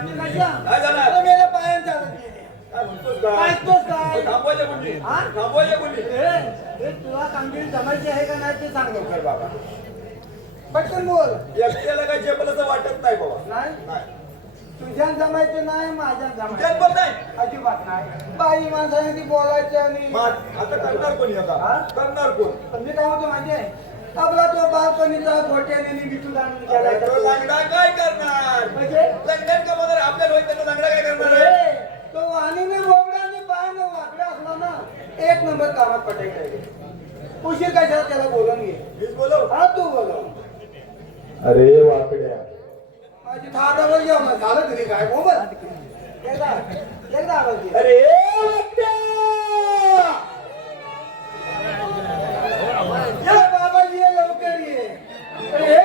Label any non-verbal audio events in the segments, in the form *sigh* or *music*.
काय झालं? मेल्या काय? ऐकतोस काय? थांबवायच्या हा? थांबवायच्या ए, ए, तुला कामगिरी जमायची आहे का नाही ते सांग लवकर कर बाबा पटकन बोल एकट्याला काय चेपलाचं वाटत नाही बाबा नाही नाही तुझ्यात जमायचं नाही तुझ्यात जमायचं नाही अजिबात नाही बाई माणसाने ती बोलायचं आणि आता करणार कोणी हा? आता करणार कोण पण मी काय म्हणतो म्हणजे आपला तो बालपणीचा दांडून अरे गेला तो लंगडा काय करणार? म्हणजे? लंगड्यात का मग आपल्या रोहित त्याचा लंगडा काय करणार आहे? तो वाणीने बोबड्याने पायाने वाकडा असला ना एक नंबर कामात पटायचा उशीर कशाला त्याला बोलून घे. मीच बोलव हा तू बोलव अरे वाकड्या. माझी थाटावर मग झालं तरी काय बोबर एकदा एकदा आवाज. अरे वाकड्या! ये बाबाजी ये लवकर ये अरे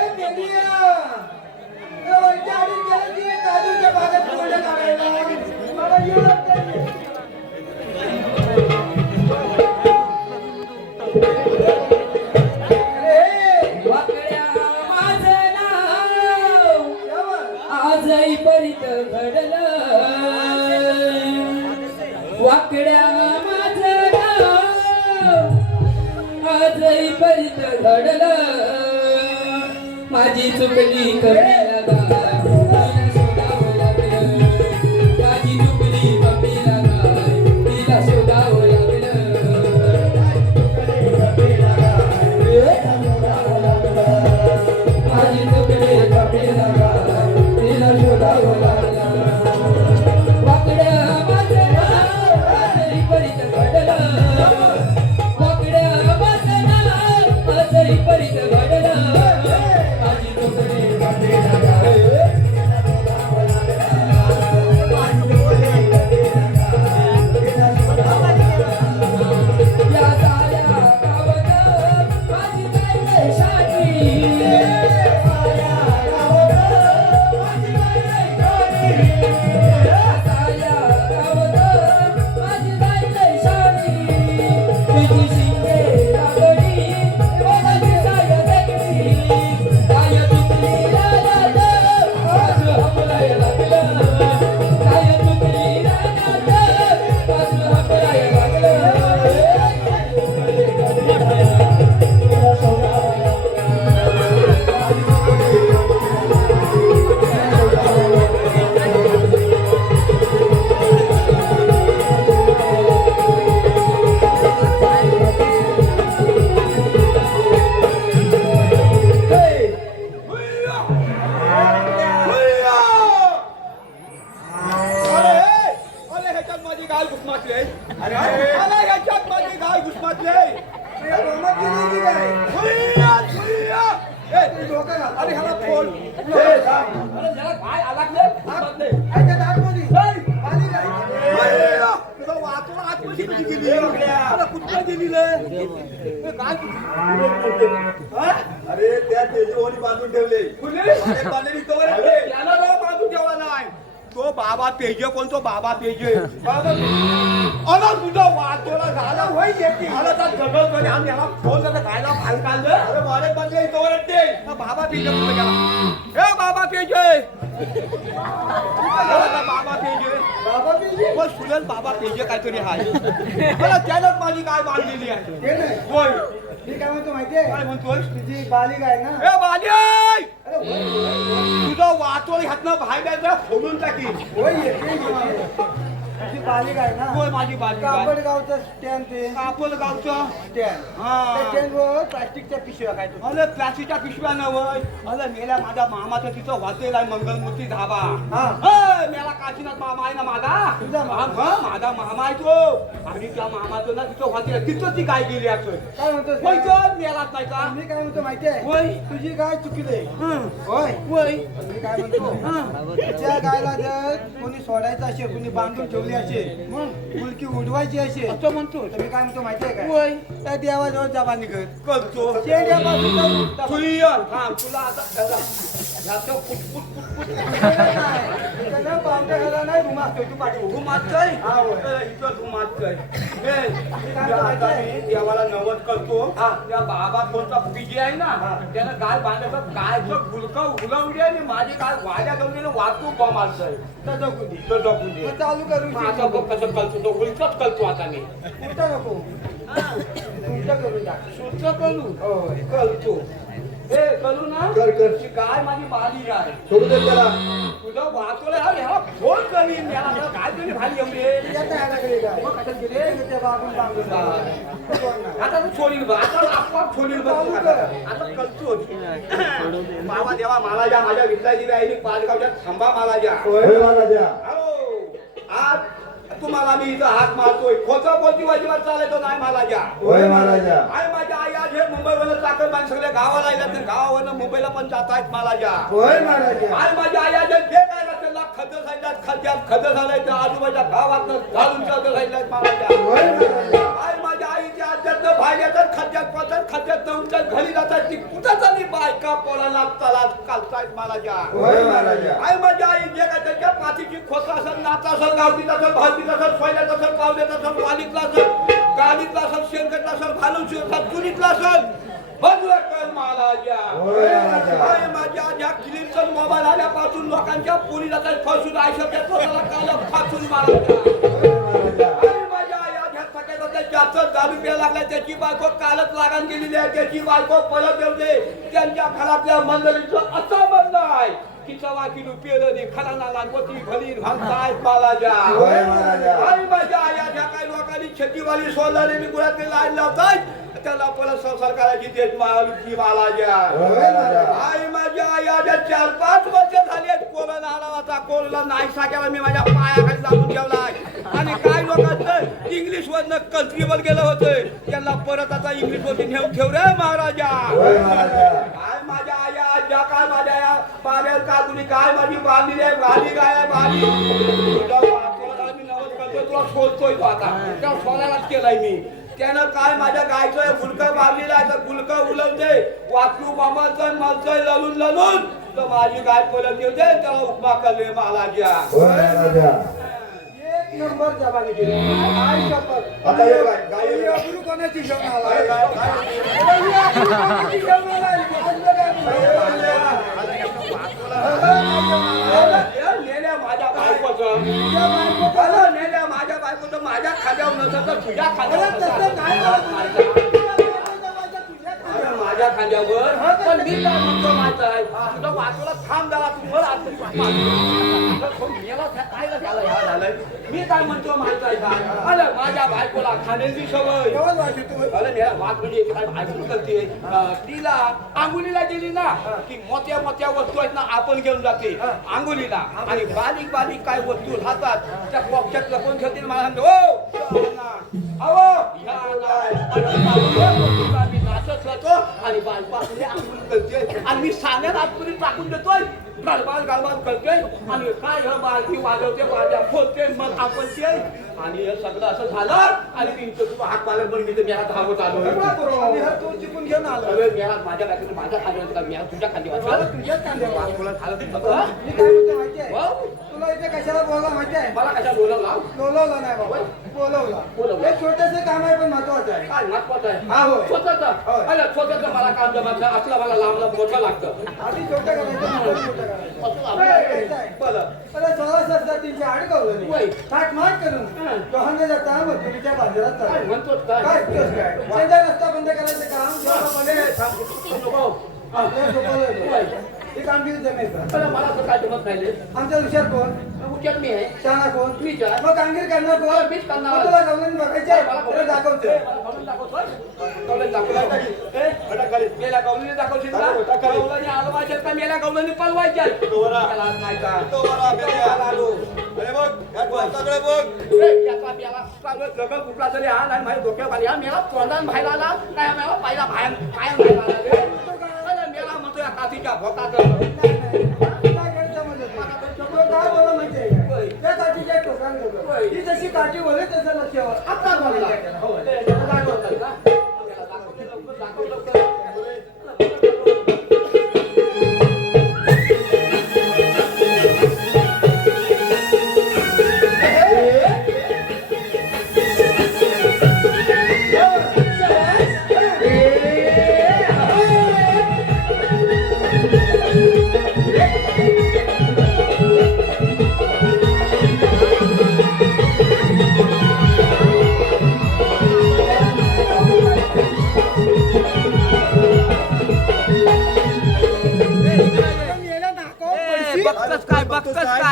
अरे त्या तेजोनी बांधून ठेवले. याला राव बांधून ठेवला नाही. तो बाबा पेजे कोण तो बाबा पेजे बाबा अरे तुझा वाचोला झाला होय येते अरे त्या जगल कोणी आम्ही याला फोन त्याला खायला खाल काढलं. अरे मारे बांधले ते. हा बाबा कुठे गेला? ए बाबा त्या बाबा पेजे बाबा बिजी? होय सुलेल बाबा पेजे काहीतरी आहे. मला त्यालाच माझी काय बांधलेली आहे. ते नाही. होय. मी काय म्हणतो माहितीये? काय म्हणतोय? तुझी बालिक आहे ना? ए बाली तुझं वाचोळ ह्यातनं बाहेर फोडून टाकी होय, येते, येते. तुझी बालिक आहे ना. होय माझी स्टँड ते. स्टँड हा. त्या स्टँडवर प्लास्टिकच्या पिशव्या काय तू? अरे प्लास्टिकच्या पिशव्या नवय अरे मेल्या माझ्या मामाचं हॉटेल आहे मंगलमूर्ती धाबा. हा. मेला काशीनाथ मामा आहे ना माझा? तुझा मामा? हा, माझा मामा आहे तो. आणि त्या मामाचं ना हॉटेल आहे. तिथं ती काय गेली असं काय म्हणतोस? होय काय? तर मेलाच नाही का? मी काय म्हणतो माहितीये होय. तुझी गाय चुकली. हं. होय. होय. मी काय म्हणतो? हं. त्या गायला जर कोणी सोडायचं असेल कोणी बांधून ठेवली असेल मग? मुलकी उडवायची असेल असं म्हणतो तर मी काय म्हणतो माहितीये काय होय. त्या देवाजवळ जबा निघत करतो. हा तुला आता ह्याचं कुटकुट कुटकुट त्यानं पावट्या घाला नाही घुमास तू पाठी घुमाचय हा, होय. इथं घुमाचय तुझ्या आता मी देवाला नवद करतो हा. त्या बाबा कोणता पिजी आहे ना. त्यानं गाय बांधायचं गायचं गुलका उलवली आणि माझी गाय वाड्या जाऊन वाहतूक बॉम्ब आणतंय तर नको दे. तर जपून दे मग चालू करू आता बघ कसं कळतो तो उलटच कळतो आता मी उलटा नको उलटा करू टाक सुटलं करू होय कळतो हे करू ना. कर, कर. ती गाय माझी बाली गाय सोडू दे त्याला. तुझं वाचवलं ह्या ह्याला फोन करीन. याला आता काय तरी भारी एवढे. काय. आता तू सोडील बघ आता आपोआप सोडील कर. आता कळतो. बाबा देवा मला ज्या माझ्या विठ्ठलाची आई पाचगावच्या थांबा मला ज्या आज तुम्हाला मी इथं हात मारतोय. खोटं बोलती अजिबात चालायचं नाही मला ज्या महाराजा गावाला येतात ना गावावरनं मुंबईला पण जात आहेत होय महाराजा आज माझ्या आई आज जे काय रस्त्याला खत सांगितलं खड्ड्यात खत झालंय त्या आजूबाजूच्या गावात घालून जातं सांगितलं महाराजा आई माझ्या आईच्या आज्यातनं बाहेर येतात खड्ड्यात खड्ड्यात जाऊन घरी जातात. ती कुठं चालली बायका पोराला चला कालतायत होय महाराजा आई माझ्या आई जे काय त्याच्या पाठीची खोत असेल नाचा असेल गावतीत असेल भावतीत असेल सोयल्यात असेल पावल्यात असेल वालीतला असेल गाडीतला असेल शेणकटला असेल भालून शिवतात चुलीतला असेल. कर महाराजा. आई माझ्या ज्या मोबाईल आल्यापासून लोकांच्या पोरी जातात फसून आयुष्यात स्वतःला काल फासून महाराजा माझ्या आज ह्या सगळ्याचा जास्त दारू त्याची बायको कालच लागान गेलेली आहे त्याची बायको परत येते त्यांच्या घरातल्या मंडळीचं असं म्हणणं आहे की चवा किलो नाही खराना लागवती भली घालताय महाराजा आणि माझ्या आया ज्या काही लोकांनी शेतीवाली मी गुळात लाईन लावताय त्याला परत संसार करायची बालाजा होय महाराजा. आई माझ्या आई आज चार पाच वर्ष झाली कोरोना आला होता कोरोना नाही साक्याला मी माझ्या पायाखाली जाऊन ठेवलाय. आणि काही लोकांचं? इंग्लिश वरनं कंट्रीवर गेलं होतं. त्यांना परत आता इंग्लिश वरती नेऊन ठेव रे महाराजा. काय माझ्या आया आज काय माझ्या या? बागेत काकुनी काय माझी बांधली आहे? बाली आहे बाली तुला शोधतोय तो आता. त्या सोडायलाच केलाय मी. त्यानं काय माझ्या गायचं गुलकं मारलेलं आहे तर गुलकं उलवते वाकलू मामाचं मलचंय ललून ललून. तर माझी गाय पलट येते त्याला उपमा करले मला घ्या होय महाराजा. एक नंबर जबानी केली आई शपथ? आता हे काय? गाय अब्रू कोणाची घेऊन आला काय काय माझ्या खांद्यावर पण मी काय म्हणतो माहीत आहे तुझा वाचवला थांब जरा तू मला आता काय झालं? ह्या झालंय. मी काय म्हणतो माहीत आहे का? अरे माझ्या बायकोला खाण्याची सवय. केव्हाच वाजवतो? अरे मेरा वाद म्हणजे काय बायको करते. अं, तिला आंघोळीला गेली ना की मोठ्या मोठ्या वस्तू आहेत ना आपण घेऊन जाते आंघोळीला. आणि बारीक बारीक काय वस्तू राहतात त्या पॉपच्यात लपून ठेवतील मला सांगते. अहो ह्या काय?" मी नाचत राहतो आणि बालपासून आंघोळी करते आणि मी साण्यात आतमध्ये टाकून देतोय गरबाल गरबाल करते आणि काय हे बालकी वाजवते माझ्या फोडते मग आपण ते आणि हे सगळं असं झालं आणि मी इथं तुला हात मारला पण मी तर मेळात धावत आलो आणि हा तो चिकून घेऊन आलो अरे मेळात माझ्या बायकोने माझ्या खाली होता मेळात तुझ्या खाली मला वाजला तुझ्याच कांद्यावर आला. तुला झालं मी काय म्हणतो माहिती आहे कशाला बोलला माहिती आहे? मला कशा बोलवला? बोलवलं नाही बाबा. बोलवला. हे छोटस काम आहे पण महत्वाचं आहे. काय महत्वाचं हा, आहे. स्वतःच. अरे स्वतःच मला काम जमायचं असलं मला लांब लांब मोठं लागतं. आधी छोटं करायचं मोठं करायचं. सोळा सस्ता तीनशे. नाही थाट करून. हं. गव्हाणे जाता मजुरीच्या बाजारात काय चालू म्हणतोस काय? काय रस्ता बंद करायचं काम? हे काम बी जमेल? अरे मला असं काय जमत नाही रे. आमचा हुशार कोण उद्यात मी आहे शाणा कोण मीच आहे. मग कामगिरी करणार कोण मीच करणार. तुला गवलन बघायचे आहे? मला तुला दाखवतो मला दाखवतोय? गवळण दाखवलं. ए, अटक करी. मेल्या गवळणी दाखवशील का? दाखव. गवळणी हलवायचे का मेल्या गवळणी पलवायच्या? तो बरा. त्याला हात नाही का? तो बरा, तो बेल्या. बरा आलो. ए, याचा मेला चांगलं जगत कुठला तरी आला आणि माझ्या डोक्यावर आली. हा मेला तोंडानं बाहेर आला. काय हा मेला पाहिला बाहेर बाहेर बाहेर आला रे. अरे मेला म्हणतोय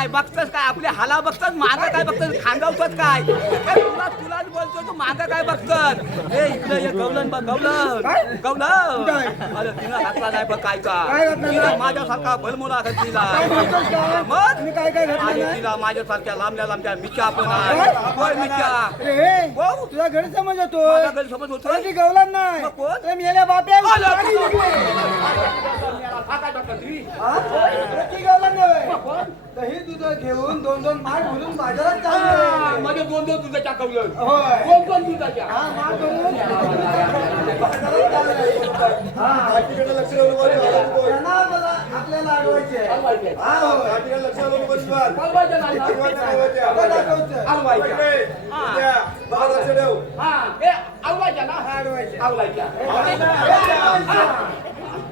काय बघतस काय? आपले हाला बघतस माझं काय बघतस खांदवतच काय? तुला तुला बोलतो तू मागं काय बघतात ए इकडे ये गवलन बघ गवलन. गवलन. अरे तिला घातला नाही बघ काय का? तिला माझ्यासारखा काय बोलतोस काय? मग? मी काय काय नाही? तिला माझ्यासारख्या लांबल्या लांबल्या मिच्या पण होय मिच्या. अरे हे. तुला घरी समज होतो घरी समज होतो गवलन नाही. कोण? ते मेल्या बाप्या. हा? अरे गवलन दही दूध घेऊन दोन दोन माठ भरून बाजारात चालले माझे दोन दोन दुधाच्या कवलं दोन दोन दुधाच्या हा. हा आपल्याला अडवायचे हलवायचे.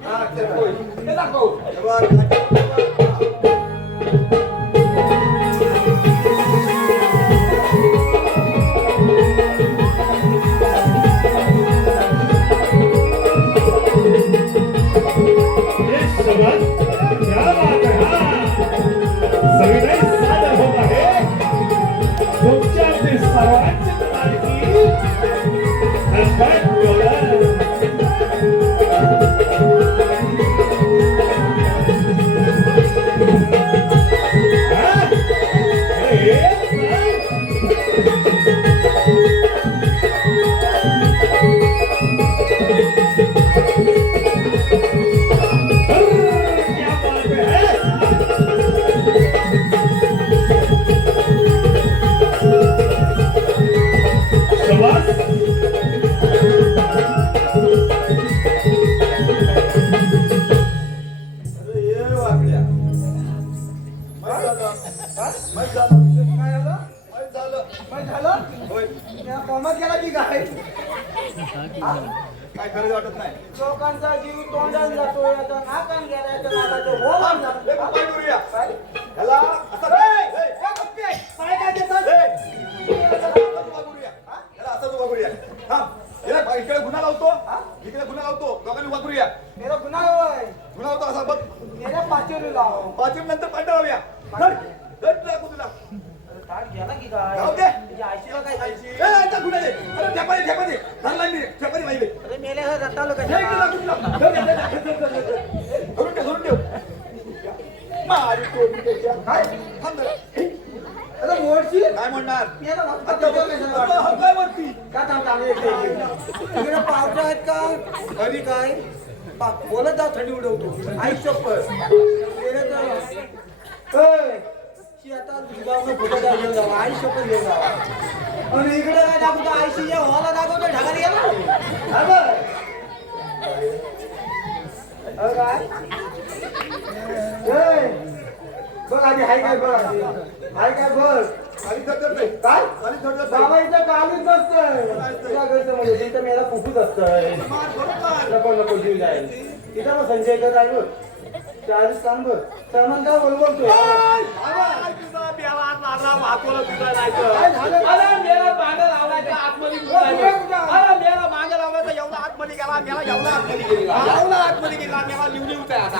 हा होय काठीकडे असं उभा करूया. हा? ह्याला असंच उभा करूया. थांब. ह्याला इकडे गुन्हा लावतो इकडे गुन्हा लावतो दोघांनी उभा करूया मेरा गुन्हा होय गुन्हा लावतो असा बघ मेरा पाचेरी लाव नंतर पांढरा लावूया धर. धर दाखवू तुला ताट गेला की काय जाऊ दे. ए, गुन्हा दे. अरे. धरला मी. ठेपारी माहिती. हे हे त्याच्या. काय? थांब जरा. अरे मोडशी काय म्हणणार. का पावसा आहेत का घरी काय बोलत जा थंडी उडवतो आई शी आता आई शप्पथ घेऊन जावा आणि इकडे काय दाखवतो आईशी जे हॉला आधी हाय काय बघ काय बघ. काय कालीच तुला घरचं म्हणजे तिथं मेला फुफूच असतंय मार, बरोबर मार. नको नको जीव जाईल तिथं मग संजय कर राहिलो चाळीस काम बघ सलमान काय बोल बोलतोय अरे, तुझा मेला लागला, वाकोला तुझा जायचं. काय झालं? अरे, मेला मागं लावलायचा, आतमध्ये अरे, घुसायचं. कुठं? अरे, मेला मागं लावलायचा, एवढा आतमध्ये गेला, मेला एवढा आतमध्ये गेला. एवढा आतमध्ये गेला, मेला लिवली होता आता.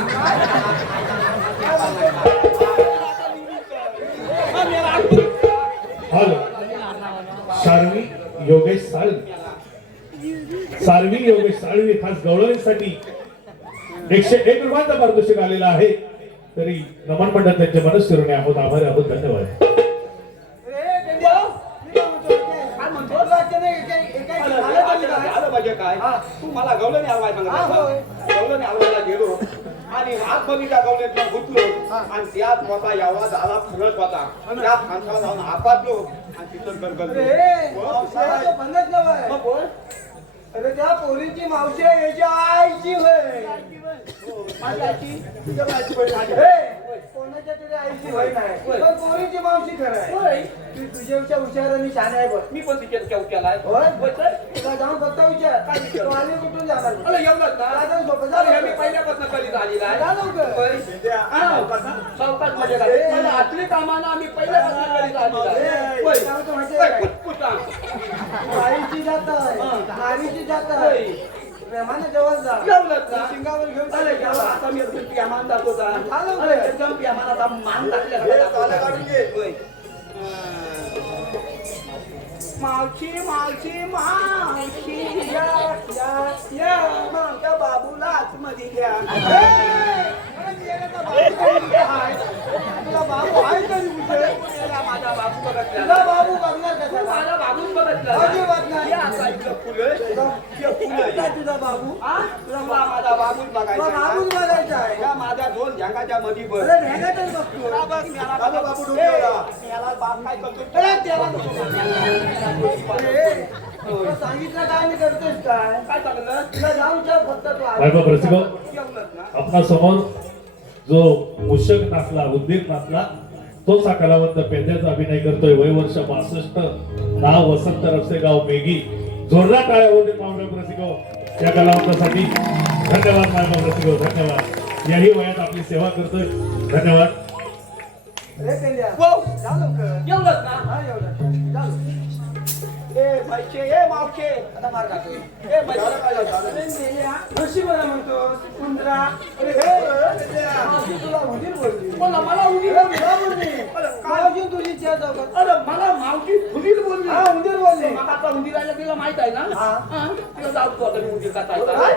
हा, मेला आतमध्ये हॅलो सारवी योगेश सारवी योगेश साळवी खास गवळणीसाठी एकशे एक रुपयांचा पारितोषिक आलेला आहे तरी नमन मंडळ त्यांचे मनस्थिरणे आहोत आभारी आहोत धन्यवाद मी काय? आलं तू मला गवलं नाही हलवाय हा, हलवायला गेलो आणि हात बघितला गवल्यात गुंतलो आणि त्यात मोठा एवढा झाला फुलत होता त्यात माणसाला जाऊन हापातलो आणि तिथं गरगल अरे, त्या पोरीची मावशी आहे, याच्या आईची होय हे, कोणाच्या तरी आईची होय नाही. पण पोरीची मावशी खरं आहे. ती तुझ्यापेक्षा हुशार आणि शान आहे बघ. मी पण तिच्या केव केलाय होय? होय तर? तुला जाऊन फक्त विचार. काय विचारू? तू आली कुठून जाणार? अरे एवढंच ना. जा जाऊन झोपा, जा अरे, हे मी लवकर. पहिल्यापासून आहे. लवकर. होय. मला आतली कामानं आम्ही पहिल्यापासून आहे. होय. होय, आईची जात आहे नारीची जात आहे होय. प्रेमाने जवळ जा एवढंच ना? शिंगावर घेऊन चालेल आता मी एकदम प्रेमान दाखवता. चालेल. अरे, एकदम प्रेमानं आता मान दाखवता. काढून घे. मावशी मावशी मावशी या या या माझ्या बाबूला आतमध्ये घ्या तुझा बाबू माझा बाबूच काय बघायचा बाबूच बघायचा आहे माझ्या दोन बस बघतो बाबू, डोक्याला बाप काय करतो त्याला सांगितलं काय मी काय काय सांगलं तुला जाऊन फक्त तू आपणा समोर जो मुशक नाचला उद्दीर नाचला तोच हा कलावंत पेंद्याचा अभिनय करतोय. वय वर्ष बासष्ट नाव वसंत रस्तेगाव मेघी. जोरदार टाळ्या होते मावळ रसिको या कलावंतासाठी. धन्यवाद मायबा रसिको धन्यवाद. याही वयात आपली सेवा करतोय. धन्यवाद. ए पैसे ए आता खातोय ए म्हशी मला म्हणतो कुंद्रा. अरे हे तुला उंदीर बोलली. मला मला उंदीर बोलली. मावशी तुझी चहा चौकात अरे मला मावशी फुलील बोलली. हा उंदीर बोलली. आता उंदीराला तिला माहीत आहे ना? तिला जाऊ आता मी उंदीर काय?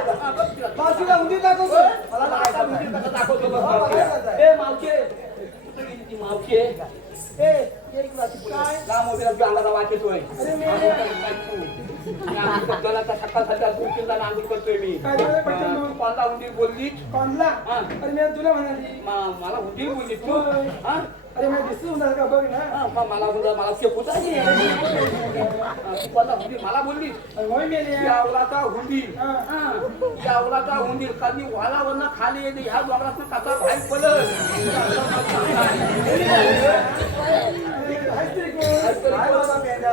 तिला. मावशीला उंदीर दाखवतो. मला आता दाखवतो. उंदीर हा. ए ती मावशे? ए काय लांब उभी अंगाला. मी सकाळ सकाळ दोन तीनदा करतोय मी उंदीर बोलली कोणला. अरे मी तुला म्हणाली मा- मला उंदीर बोलली तू? अरे मी दिसू होणार का बघ ना मला बोलला मला शेपूट आहे कोणता उंदीर मला बोलली होय. यावलाचा यावलाचा कधी वालावरनं खाली येते ह्या डोंगरातनं कसा बाहेर पडत *laughs* अरे, हायच तरी कोण? काय बाबा मेल्या हुशार अरे पेंड्या, होय? त्या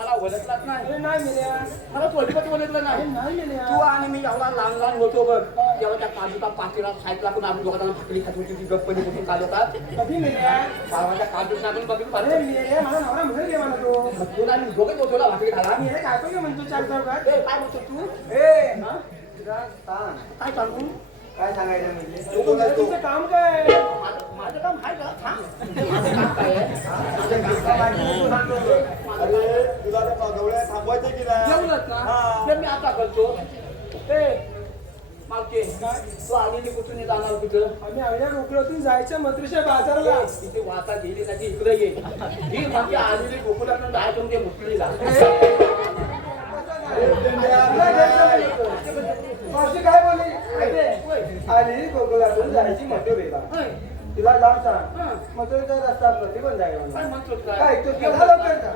तू? तू तुला. तू मला ओळखलाच नाही. नाही मेल्या. मला थोडीपत ओळखलं नाही. नाही तू मेल्या आणि मी एवढा लहान लहान होतो बघ. तेव्हा त्या काजूचा पाचीला साईडला पण आपण दोघांना भाकरी खात होती ती गप्पनी कुठून चालवतात कधी मेल्या? बाबाच्या काजूत आपण अरे पाहिजे मेल्या मला नवरा म्हणून मला तो. तुला मी दोघे होतो ना भाकरी खाला मी काय पण म्हणतो चार चौकात काय म्हणतो तू? ए हा? तुला काय सांगू? काय सांगायचं म्हणजे? तू तू? तुझं काम काय माझं माझं काम आहे का? थांब. माझं काम काय आहे? माझं काम काय आहे? माझं अरे तुला गवळ्या थांबवायचे की नाही? ना. ते मी आता करतो. ए मावके तू आलेली कुठून जाणार कुठं आम्ही आवड्या गोकुळातून जायचं मत्रिशा बाजारला. इथे वाचा गेली ना ती इकडे ये. ही म्हणजे आलेली गोकुळातून जायचं म्हणजे मुसळीला मावशी काय बोलली? ऐक, आली गोकुळातून जायची मथुरेला तिला जाऊन सांग. मथुरेचा रस्ता प्रतिबंध काय म्हणून. काय, तू? केव्हा लवकर जा?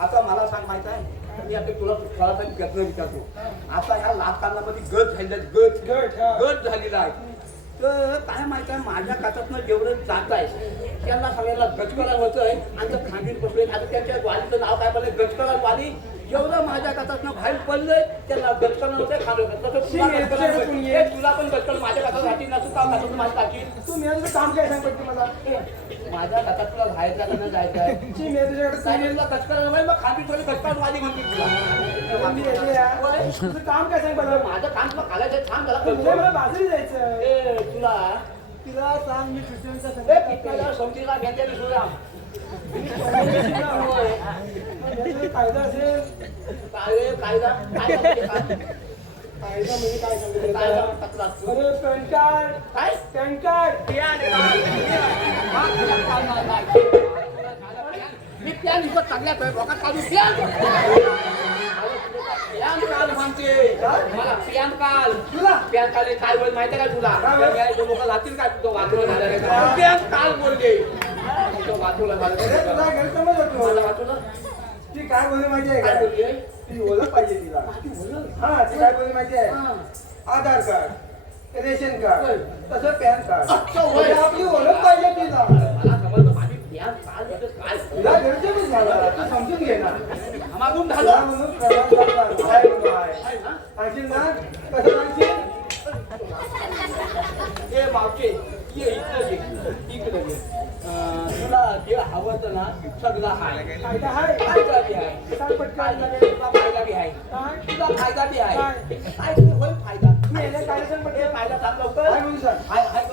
आता मला सांग माहीत आहे? मी आता तुला थोडासा प्रश्न विचारतो. आता ह्या लाखांमध्ये गट झालेला गट गट, हा. गट झालेला आहे. तर काय माहीत आहे माझ्या कातातनं जेवढं जात आहे त्यांना सगळ्यांना गचकला होतंय. आणि तर खांबीर बसलोय. आता त्यांच्या वालीचं नाव काय पडलं गचकला वाली? जेवढं माझ्या कातातनं बाहेर पडलंय होतंय खांबीर तसं तुला. पण ये. ए, तुला पण गचकल माझ्या कातासाठी नसू का कातात माझी टाकी तू मी तुझं काम काय सांग पडते मला? माझ्या घरात तुला बाहेर जाताना जायचं आहे मी तुझ्याकडे कचकन नव्हे, मग खांबी थोडी कचकन वाली म्हणते तुला. काम काय सांग माझं काम तुला त्याला उद्या करतो मला बाजरी जायचं ए तुला तिला सांग मी घेते तुला पेंड्या. कायदा असेल? काय कायदा? कायदा म्हणजे काय सांगते? कायदा. अरे पॅन कार्ड. काय? Pan card. मी प्यान विकत चांगल्या काढू प्यान काल म्हणते. मला प्यान काल. तुला? प्यान काल काय बोल माहिती का तुला? लोक काय तुझं वाचवलं झालं प्यान काल बोलले. तुझं वाचवलं अरे तुला झालं गैरसमज मला वाचवलं? ती काय बोलली माहिती आहे काय बोलले? ती ओळख पाहिजे तिला. हा ती काय बोलली माहिती आहे. आधार कार्ड रेशन कार्ड तसं पॅन कार्ड. म्हणजे आपली ओळख पाहिजे तिला. मला समजलं माझी प्यान काल काय तिला गैरसमज झाला. तू समजून घे ना. मागून तुला झालं म्हणून सांगशील ना कसं सांगशील ए मावके ये इकडे इकडे तुला हे हवं ना सगळं आहे फायदा फायदा बी आहे सांग पटकन. तुला फायदा बी आहे काय? तुला फायदा बी आहे काय? काय होईल फायदा. मी काय सांग पटकन? फायदा सांग काय लवकर म्हणून? हाय हाय